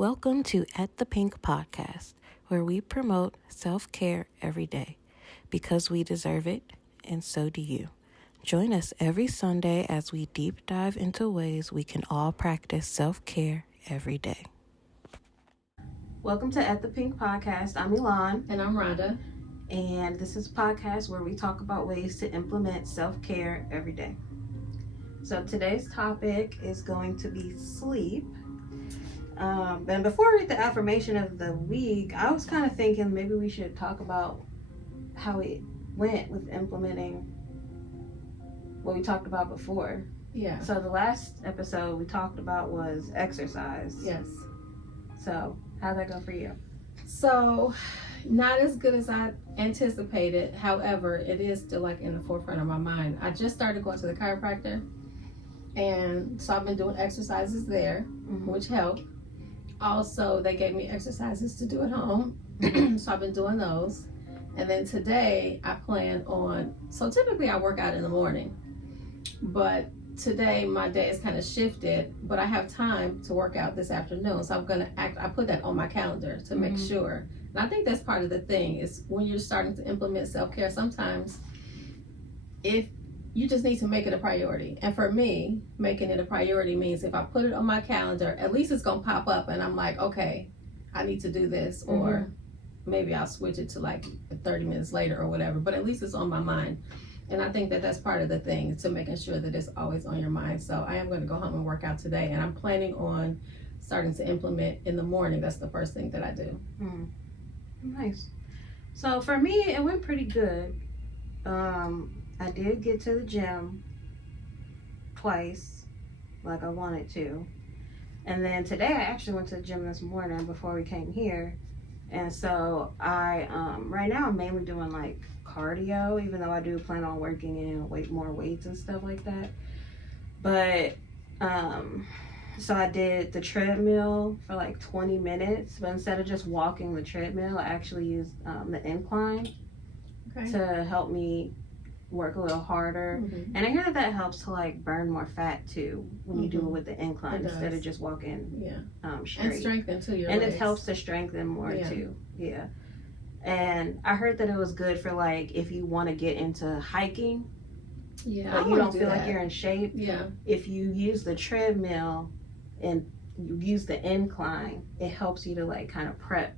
Welcome to At the Pynk podcast, where we promote self-care every day because we deserve it, and so do you. Join us every Sunday as we deep dive into ways we can all practice self-care every day. Welcome to At the Pynk podcast. I'm Elon. And I'm Rhonda. And this is a podcast where we talk about ways to implement self-care every day. So today's topic is going to be sleep. And before I read the affirmation of the week, I was kind of thinking maybe we should talk about how it went with implementing what we talked about before. Yeah. So the last episode we talked about was exercise. Yes. So how'd that go for you? So not as good as I anticipated. However, it is still like in the forefront of my mind. I just started going to the chiropractor. And so I've been doing exercises there, which helped. Also, they gave me exercises to do at home. So I've been doing those. And then today I plan on, so typically I work out in the morning, but today my day is kind of shifted, but I have time to work out this afternoon. So I put that on my calendar to make sure. And I think that's part of the thing is when you're starting to implement self-care, sometimes if you just need to make it a priority. And for me, making it a priority means if I put it on my calendar, at least it's gonna pop up and I'm like, okay, I need to do this, or maybe I'll switch it to like 30 minutes later or whatever, but at least it's on my mind. And I think that that's part of the thing, to making sure that it's always on your mind. So I am gonna go home and work out today, and I'm planning on starting to implement in the morning. That's the first thing that I do. Nice. So for me, it went pretty good. I did get to the gym twice, like I wanted to. And then today I actually went to the gym this morning before we came here. And so I, right now I'm mainly doing like cardio, even though I do plan on working in more weights and stuff like that. But, so I did the treadmill for like 20 minutes, but instead of just walking the treadmill, I actually used the incline to help me work a little harder. And I hear that helps to like burn more fat too when you do it with the incline instead of just walking straight. And strengthen too your and legs. It helps to strengthen more too. Yeah. And I heard that it was good for like if you want to get into hiking. Yeah. Like you don't feel like you're in shape. Yeah. If you use the treadmill and you use the incline, it helps you to like kind of prep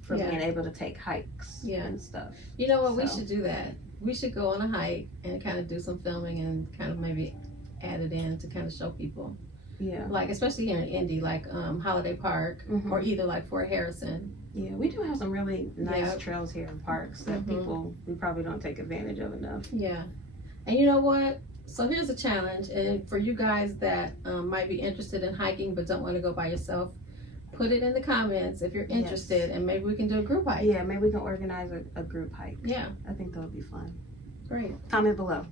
for being able to take hikes and stuff. You know what? We should do that. We should go on a hike and kind of do some filming and kind of maybe add it in to kind of show people. Yeah. Like, especially here in Indy, like Holiday Park or either like Fort Harrison. Yeah, we do have some really nice trails here in parks that we probably don't take advantage of enough. Yeah. And you know what? So here's a challenge. And for you guys that might be interested in hiking but don't want to go by yourself, put it in the comments if you're interested, and maybe we can do a group hike. Yeah, maybe we can organize a group hike. Yeah. I think that would be fun. Great. Comment below.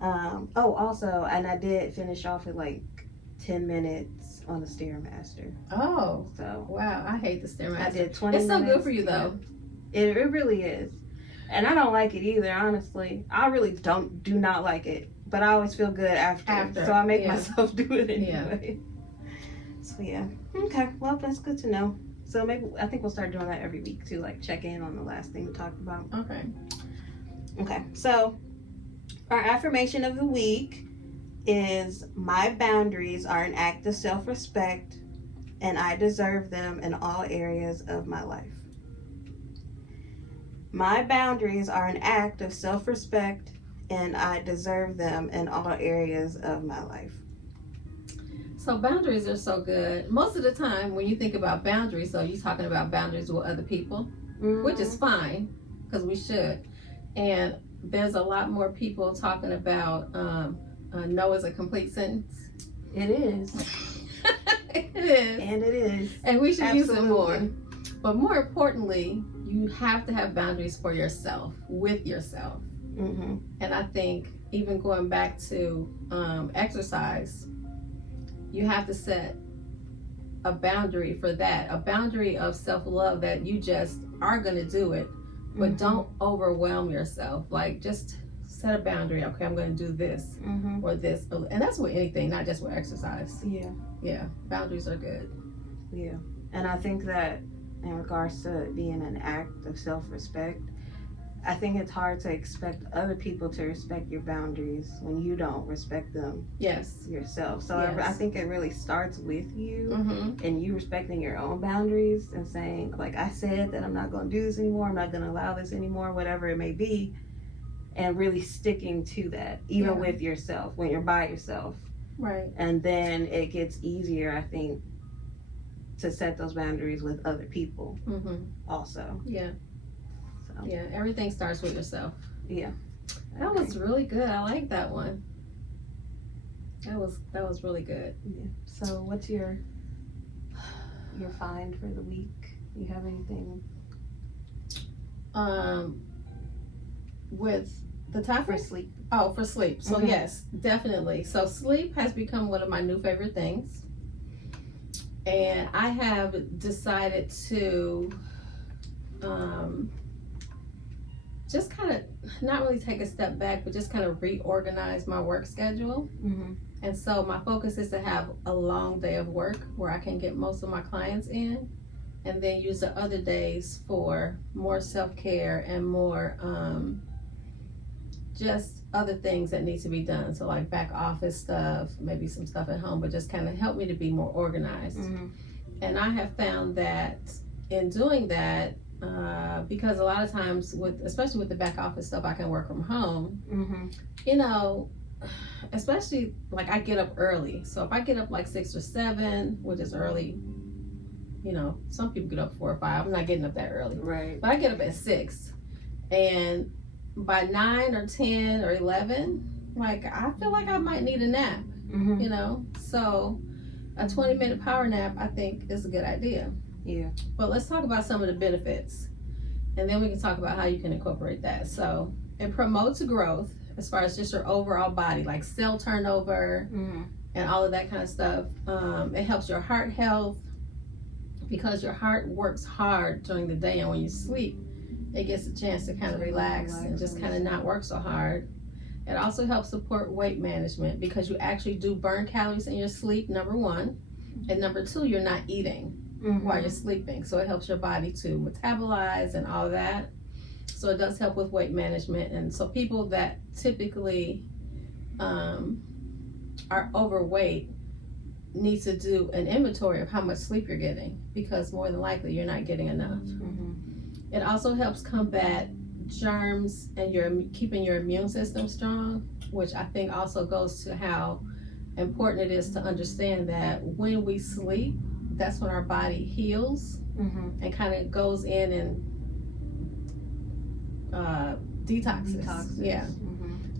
Also, and I did finish off at like 10 minutes on the Stairmaster. Oh. So. Wow, I hate the Stairmaster. I did 20 minutes. It's so good for you though. It really is. And I don't like it either, honestly. I really do not like it. But I always feel good after. So I make myself do it anyway. So yeah. Okay. Well, that's good to know. So maybe I think we'll start doing that every week too, like check in on the last thing we talked about. Okay. So our affirmation of the week is my boundaries are an act of self-respect and I deserve them in all areas of my life. My boundaries are an act of self-respect and I deserve them in all areas of my life. So boundaries are so good. Most of the time when you think about boundaries, so you're talking about boundaries with other people, which is fine because we should. And there's a lot more people talking about no as a complete sentence. It is. It is. And it is. And we should use it more. But more importantly, you have to have boundaries for yourself, with yourself. And I think even going back to exercise, you have to set a boundary for that, a boundary of self-love that you just are going to do it, but don't overwhelm yourself. Like just set a boundary. Okay, I'm going to do this or this, and that's with anything, not just with exercise. Yeah, boundaries are good. Yeah, and I think that in regards to it being an act of self-respect, I think it's hard to expect other people to respect your boundaries when you don't respect them. Yes. Yourself. So Yes. I think it really starts with you and you respecting your own boundaries and saying, like, I said that I'm not going to do this anymore. I'm not going to allow this anymore, whatever it may be, and really sticking to that, even with yourself when you're by yourself. Right. And then it gets easier, I think, to set those boundaries with other people also. Yeah. So. Yeah, everything starts with yourself. Yeah. That was really good. I like that one. That was really good. Yeah. So what's your find for the week? You have anything? With the topic? For sleep. Oh, for sleep. So yes, definitely. So sleep has become one of my new favorite things. And I have decided to just kind of not really take a step back, but just kind of reorganize my work schedule. And so my focus is to have a long day of work where I can get most of my clients in, and then use the other days for more self-care and more just other things that need to be done. So like back office stuff, maybe some stuff at home, but just kind of help me to be more organized. And I have found that in doing that, because a lot of times especially with the back office stuff, I can work from home. You know, especially like I get up early. So if I get up like 6 or 7, which is early, you know, some people get up 4 or 5. I'm not getting up that early. Right. But I get up at 6, and by 9 or 10 or 11, like I feel like I might need a nap. You know, so a 20-minute power nap I think is a good idea. Yeah. But let's talk about some of the benefits, and then we can talk about how you can incorporate that. So it promotes growth as far as just your overall body, like cell turnover and all of that kind of stuff. It helps your heart health because your heart works hard during the day, and when you sleep, it gets a chance to kind of relax and just kind of not work so hard. It also helps support weight management because you actually do burn calories in your sleep, number 1. And number 2, you're not eating while you're sleeping. So it helps your body to metabolize and all that. So it does help with weight management. And so people that typically are overweight need to do an inventory of how much sleep you're getting, because more than likely you're not getting enough. It also helps combat germs and keeping your immune system strong, which I think also goes to how important it is to understand that when we sleep, that's when our body heals and kind of goes in and detoxes. Yeah.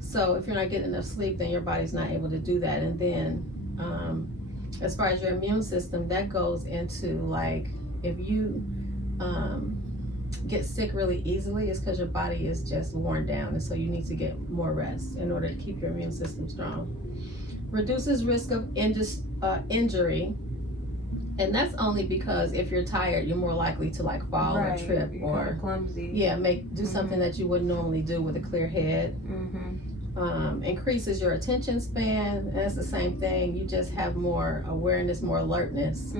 So if you're not getting enough sleep, then your body's not able to do that. And then as far as your immune system, that goes into like if you get sick really easily, it's because your body is just worn down, and so you need to get more rest in order to keep your immune system strong. Reduces risk of injury, and that's only because if you're tired, you're more likely to like fall or trip or clumsy. Yeah, do something that you wouldn't normally do with a clear head. Increases your attention span, and it's the same thing. You just have more awareness, more alertness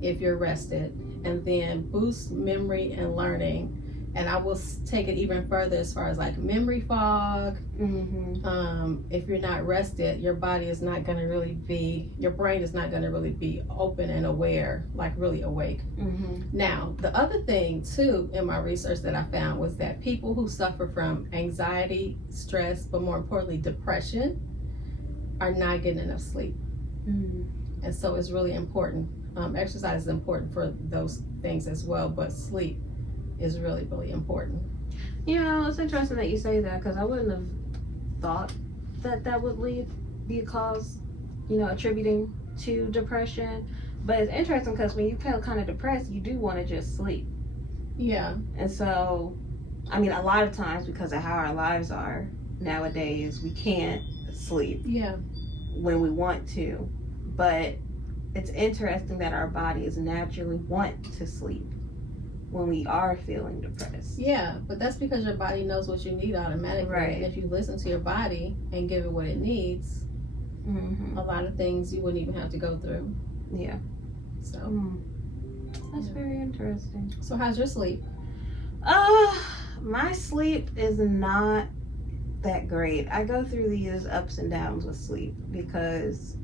if you're rested. And then boosts memory and learning. And I will take it even further as far as like memory fog. If you're not rested, your body is not going to really be, your brain is not going to really be open and aware, like really awake. Now, the other thing too in my research that I found was that people who suffer from anxiety, stress, but more importantly, depression, are not getting enough sleep. And so it's really important. Exercise is important for those things as well, but sleep is really, really important. You know, it's interesting that you say that, because I wouldn't have thought that would be a cause, you know, attributing to depression. But it's interesting because when you feel kind of depressed, you do want to just sleep. Yeah. And so, I mean, a lot of times because of how our lives are nowadays, we can't sleep. Yeah. When we want to. But it's interesting that our bodies naturally want to sleep when we are feeling depressed. Yeah, but that's because your body knows what you need automatically. Right. And if you listen to your body and give it what it needs, Mm-hmm. a lot of things you wouldn't even have to go through. Yeah. So That's very interesting. So how's your sleep? My sleep is not that great. I go through these ups and downs with sleep because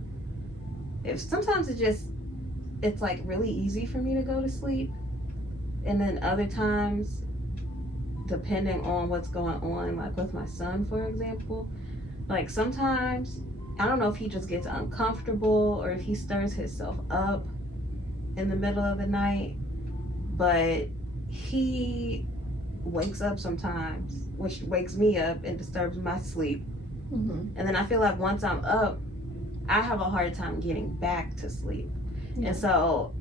if sometimes it's like really easy for me to go to sleep, and then other times, depending on what's going on, like with my son, for example, like sometimes I don't know if he just gets uncomfortable or if he stirs himself up in the middle of the night, but he wakes up sometimes, which wakes me up and disturbs my sleep. Mm-hmm. And then I feel like once I'm up, I have a hard time getting back to sleep. Yeah. And so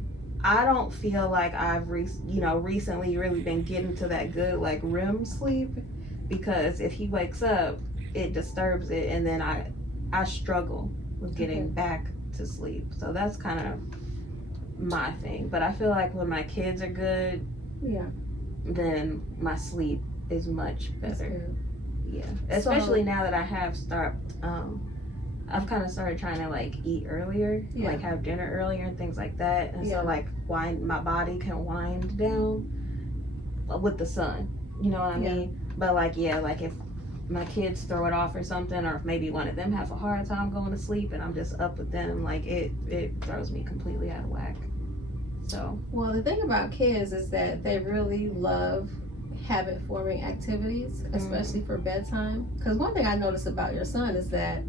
I don't feel like I've recently really been getting to that good like REM sleep, because if he wakes up, it disturbs it, and then I struggle with getting back to sleep. So that's kind of my thing. But I feel like when my kids are good, yeah, then my sleep is much that's better. good. Yeah, especially now that I have I've kind of started trying to like eat earlier, like have dinner earlier and things like that, and so like my body can wind down with the sun, you know what I mean? But like like if my kids throw it off or something, or if maybe one of them have a hard time going to sleep and I'm just up with them, like it throws me completely out of whack. So well, the thing about kids is that they really love habit forming activities, especially for bedtime. Because one thing I noticed about your son is that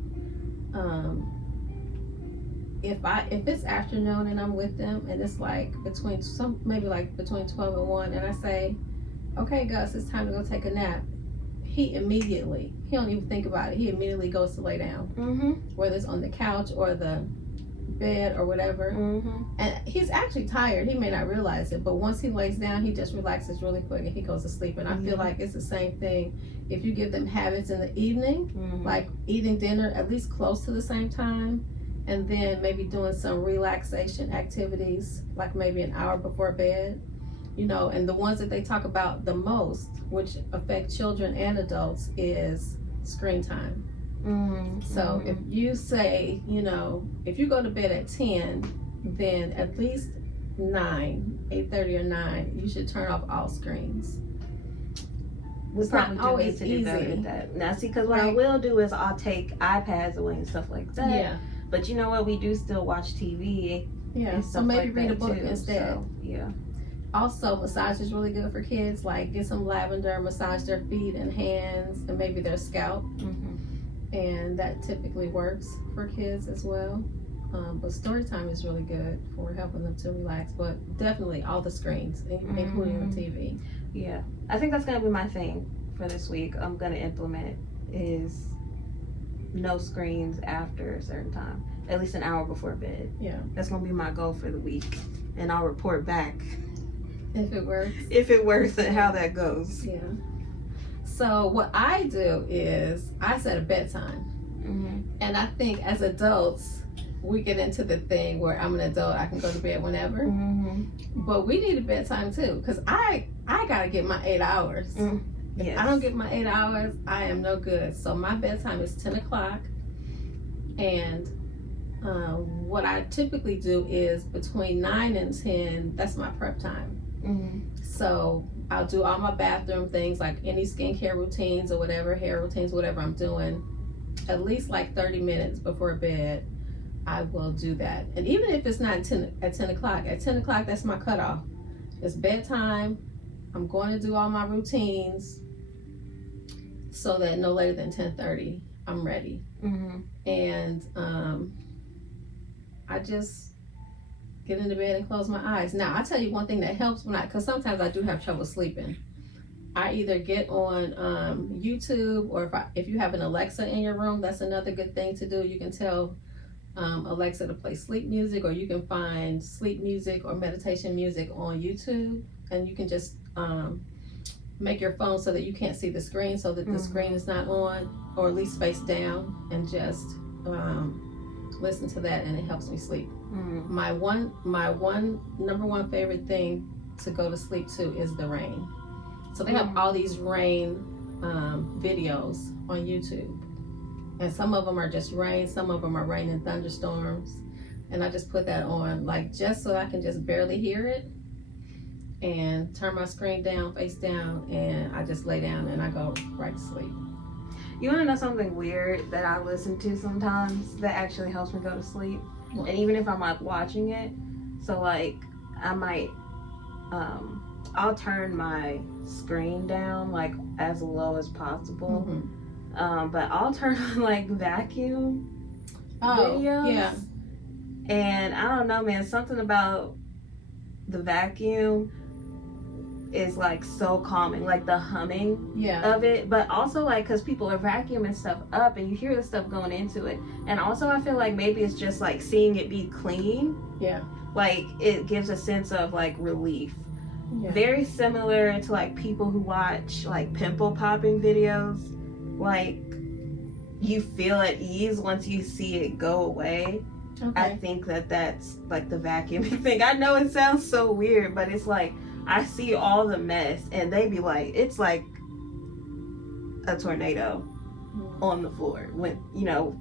if it's afternoon and I'm with them and it's like between 12 and 1, and I say, okay Gus, it's time to go take a nap, he don't even think about it, he immediately goes to lay down, whether it's on the couch or the bed or whatever, and he's actually tired. He may not realize it, but once he lays down, he just relaxes really quick and he goes to sleep. And I feel like it's the same thing if you give them habits in the evening, like eating dinner at least close to the same time, and then maybe doing some relaxation activities like maybe an hour before bed, and the ones that they talk about the most, which affect children and adults, is screen time. So if you say, if you go to bed at 10, then at least 8:30 or 9, you should turn off all screens. We probably do need to do better at that. Now, see, because what I will do is I'll take iPads away and stuff like that. Yeah. But you know what? We do still watch TV. Yeah. So maybe read a book instead. So, yeah. Also, massage is really good for kids. Like get some lavender, massage their feet and hands and maybe their scalp. And that typically works for kids as well. But story time is really good for helping them to relax. But definitely all the screens, including the TV. Yeah, I think that's gonna be my thing for this week. I'm gonna implement is no screens after a certain time, at least an hour before bed. Yeah, that's gonna be my goal for the week, and I'll report back if it works. If it works and how that goes. Yeah. So what I do is I set a bedtime, and I think as adults we get into the thing where I'm an adult, I can go to bed whenever, but we need a bedtime too, because I gotta get my 8 hours. If I don't get my 8 hours, I am no good. So my bedtime is 10 o'clock, and what I typically do is between 9 and 10, that's my prep time. So I'll do all my bathroom things, like any skincare routines or whatever, hair routines, whatever I'm doing, at least like 30 minutes before bed, I will do that. And even if it's not at 10 o'clock, that's my cutoff. It's bedtime. I'm going to do all my routines so that no later than 10:30, I'm ready. And I just get into bed and close my eyes. Now, I'll tell you one thing that helps because sometimes I do have trouble sleeping. I either get on YouTube, or if you have an Alexa in your room, that's another good thing to do. You can tell Alexa to play sleep music, or you can find sleep music or meditation music on YouTube, and you can just make your phone so that you can't see the screen, so that the screen is not on, or at least face down, and just listen to that, and it helps me sleep. My number one favorite thing to go to sleep to is the rain. So they have all these rain videos on YouTube. And some of them are just rain, some of them are rain and thunderstorms. And I just put that on, like, just so I can just barely hear it, and turn my screen down, face down, and I just lay down and I go right to sleep. You want to know something weird that I listen to sometimes that actually helps me go to sleep? What? And even if I'm like watching it, so like I might, I'll turn my screen down like as low as possible. But I'll turn on like vacuum videos. Yeah. And I don't know, man, something about the vacuum is like so calming, like the humming of it, but also like because people are vacuuming stuff up and you hear the stuff going into it, and also I feel like maybe it's just like seeing it be clean, like it gives a sense of like relief. Very similar to like people who watch like pimple popping videos, like you feel at ease once you see it go away. I think that's like the vacuuming thing. I know it sounds so weird, but it's like I see all the mess and they be like, it's like a tornado on the floor when, you know,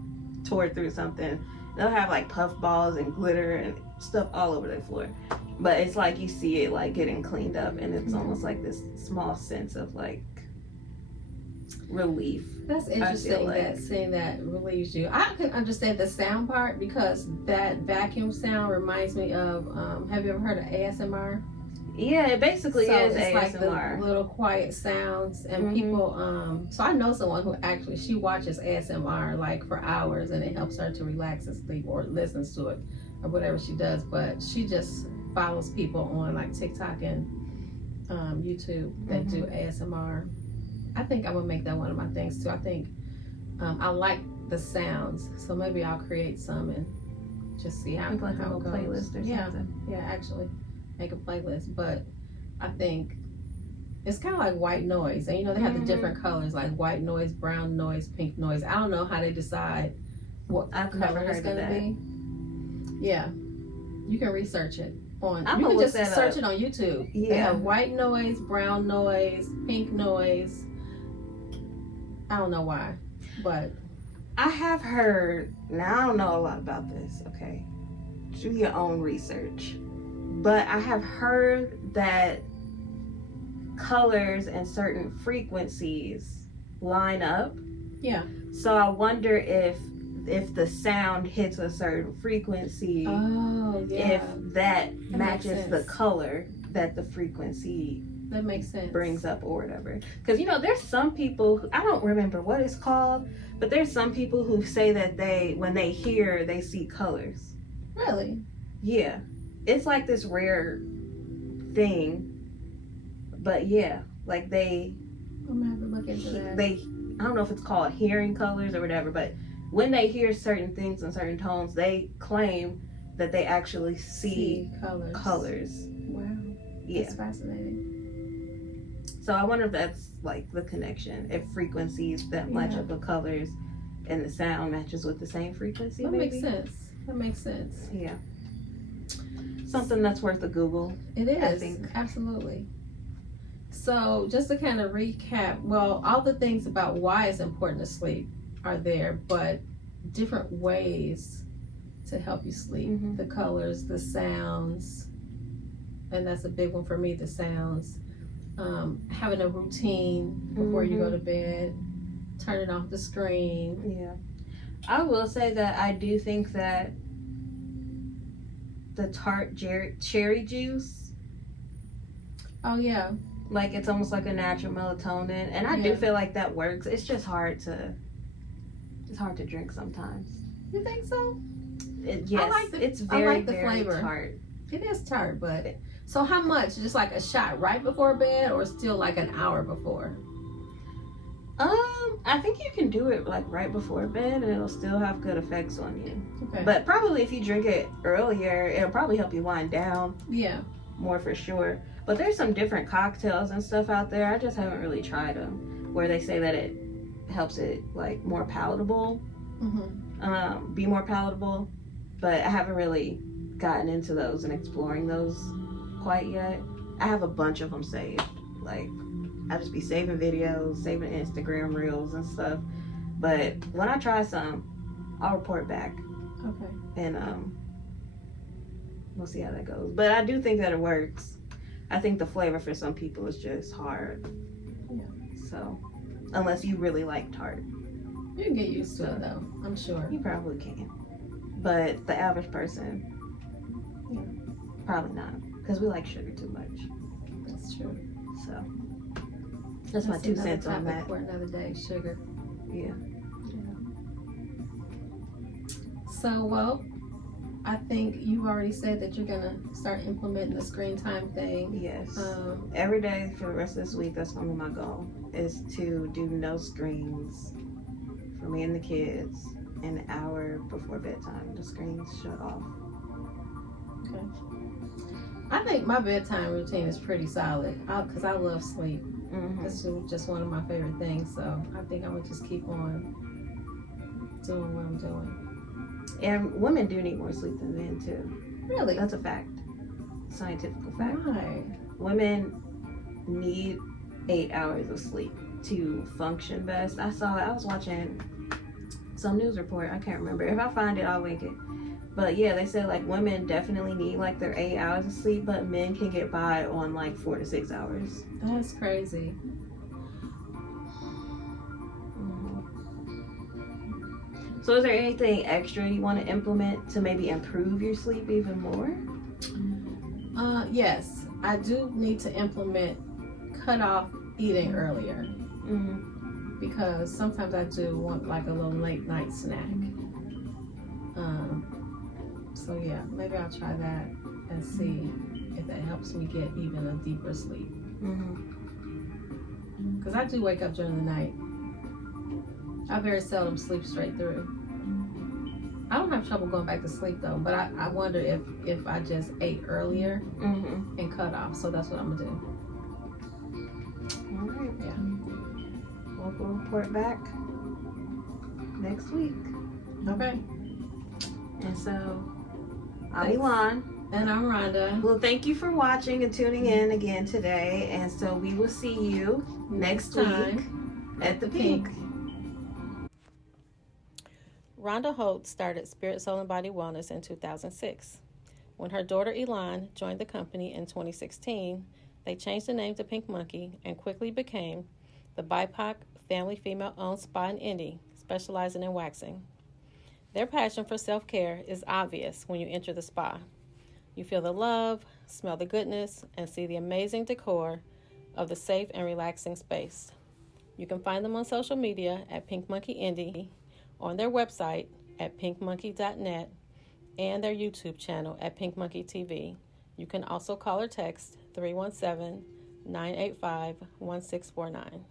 tore through something. They'll have like puff balls and glitter and stuff all over the floor. But it's like you see it like getting cleaned up, and it's almost like this small sense of like relief. That's interesting that seeing that relieves you. I can understand the sound part because that vacuum sound reminds me of, have you ever heard of ASMR? Yeah, it basically is it's ASMR. Like the little quiet sounds, and people, so I know someone who actually, she watches ASMR like for hours, and it helps her to relax and sleep, or listens to it or whatever she does, but she just follows people on like TikTok and YouTube that do ASMR. I think I'm gonna make that one of my things too. I think I like the sounds, so maybe I'll create some and just see how, like how a it goes. playlist or something. Yeah, actually make a playlist. But I think it's kind of like white noise, and you know they have the different colors like white noise, brown noise, pink noise. I don't know how they decide what color it's gonna be. Yeah, you can research it on. You can just search it on YouTube. Yeah, they have white noise, brown noise, pink noise. I don't know why, but I have heard, now I don't know a lot about this, okay? Do your own research. But I have heard that colors and certain frequencies line up. Yeah. So I wonder if the sound hits a certain frequency, if that matches the color that the frequency that makes sense brings up or whatever. Because you know there's some people who, I don't remember what it's called, but there's some people who say that when they hear, they see colors. Really? Yeah, it's like this rare thing, but yeah, like I'm gonna have to look into that. I don't know if it's called hearing colors or whatever, but when they hear certain things in certain tones, they claim that they actually see colors. Wow. Yeah. That's fascinating. So I wonder if that's like the connection, if frequencies that match up with colors and the sound matches with the same frequency. That makes sense. Yeah. Something that's worth a Google. It is. I think. Absolutely. So just to kind of recap, well, all the things about why it's important to sleep are there, but different ways to help you sleep. The colors, the sounds, and that's a big one for me, the sounds. Having a routine before you go to bed, turning off the screen. Yeah. I will say that I do think that the tart cherry juice, like it's almost like a natural melatonin, and I do feel like that works. It's just hard to drink sometimes. You think so? Yes, it's very flavor. Tart. It is tart, but so how much? Just like a shot right before bed, or still like an hour before? I think you can do it like right before bed, and it'll still have good effects on you. Okay. But probably if you drink it earlier, it'll probably help you wind down. Yeah. More for sure. But there's some different cocktails and stuff out there. I just haven't really tried them, where they say that it helps it like more palatable, be more palatable. But I haven't really gotten into those and exploring those quite yet. I have a bunch of them saved. Like, I just be saving videos, saving Instagram reels and stuff. But when I try some, I'll report back. Okay. And we'll see how that goes. But I do think that it works. I think the flavor for some people is just hard. Yeah. So, unless you really like tart. You can get used to it though, I'm sure. You probably can. But the average person, probably not. Because we like sugar too much. That's true. So, that's my 2 cents on that. For another day, sugar. Yeah. So, well, I think you already said that you're gonna start implementing the screen time thing. Yes. Every day for the rest of this week, that's gonna be my goal, is to do no screens for me and the kids an hour before bedtime. The screens shut off. Okay. I think my bedtime routine is pretty solid because I love sleep. Mm-hmm. This is just one of my favorite things. So I think I'm gonna just keep on doing what I'm doing. And women do need more sleep than men too. Really? That's a fact. Scientific fact. Why? Women need 8 hours of sleep to function best. I was watching some news report. I can't remember. If I find it, I'll link it. But yeah, they said like women definitely need like their 8 hours of sleep, but men can get by on like 4 to 6 hours. That's crazy. So is there anything extra you want to implement to maybe improve your sleep even more? Yes, I do need to implement cut off eating earlier. Mm-hmm. Because sometimes I do want like a little late night snack. So yeah, maybe I'll try that and see if that helps me get even a deeper sleep. Because I do wake up during the night. I very seldom sleep straight through. I don't have trouble going back to sleep though, but I wonder if I just ate earlier and cut off. So that's what I'm gonna do. All right. Yeah. Well, we'll report back next week. Okay. And so, I'm Thanks. Elon. And I'm Rhonda. Well, thank you for watching and tuning in again today. And so we will see you next week at the Pynk. Rhonda Holt started Spirit, Soul, and Body Wellness in 2006. When her daughter Elon joined the company in 2016, they changed the name to Pynk Monkey and quickly became the BIPOC family female-owned spa in Indy, specializing in waxing. Their passion for self-care is obvious when you enter the spa. You feel the love, smell the goodness, and see the amazing decor of the safe and relaxing space. You can find them on social media at Pynk Monkey Indy, on their website at pinkmonkey.net, and their YouTube channel at Pynk Monkey TV. You can also call or text 317-985-1649.